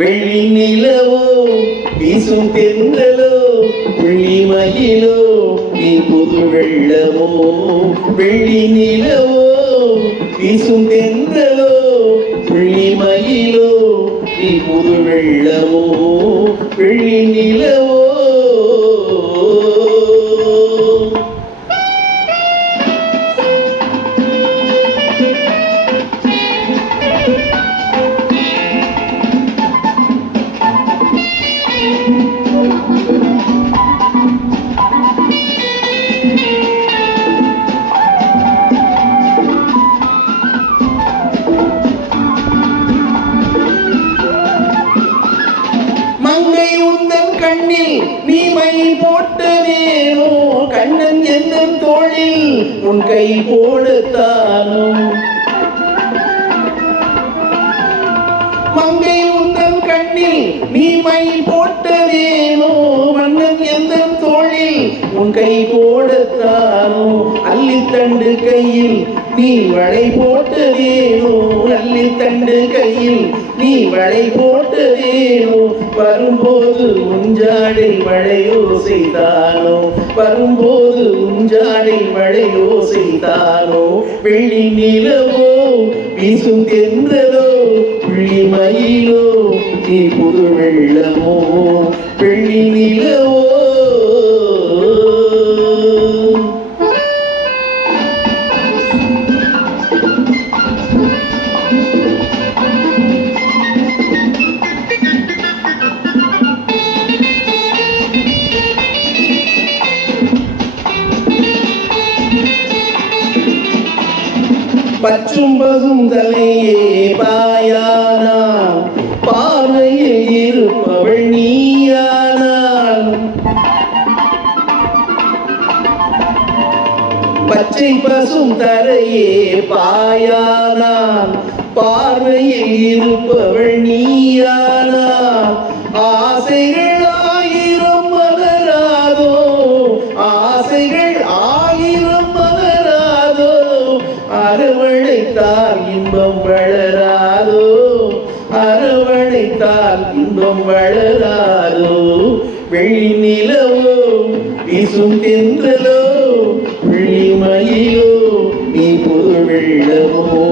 வெள்ளி நிலவோ வீசும் தென்றலோ புள்ளிமயிலோ நீ புது வெள்ளமோ. வெள்ளி நிலவோ வீசும் தென்றலோ புள்ளிமயிலோ நீ புது வெள்ளமோ. வெள்ளி நிலவோ மங்கை உந்தன் கண்ணில் நீ மை போட்டதேனோ கண்ணன் எந்த தோளில் உன் கை போடத்தானோ. மங்கை உந்தன் கண்ணில் நீ மை போட்டதேனோ மன்னன் எந்த தோளில் உன் கை போடத்தானோ. அள்ளித்தண்டு கையில் நீ வளை போட்டதேனோ அள்ளித்தண்டு கையில் நீ வளை போட்டதேனோ. வரும்போது உஞ்சாடை மழையோ செய்தானோ வரும்போது உஞ்சாடை மழையோ செய்தானோ. வெள்ளி நிலவோ வீசும் தென்றலோ புள்ளிமயிலோ நீ புது வெள்ளமோ. வெள்ளி நிலவோ பச்சும் பசும் தலையே பாயானான் பார்வையில் இருப்பவள் நீயானான். பச்சை பசும் தரையே பாயானான் பார்வையில் இருப்பவள் நீயானான். ஆசைகள் ஆயிரம் மலராதோ ஆசைகள் ஆயிரம் மலராதோ அரவணைத்தால் இன்பம் வளராதோ அரவணைத்தால் இன்பம் வளராதோ. வெள்ளி நிலவோ வீசும் தென்றலோ புள்ளிமயிலோ நீ புது வெள்ளமோ.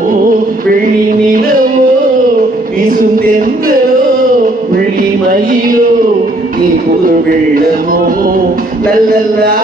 வெள்ளி நிலவோ வீசும் தென்றலோ புள்ளிமயிலோ நீ புது வெள்ளமோ. லல்லலா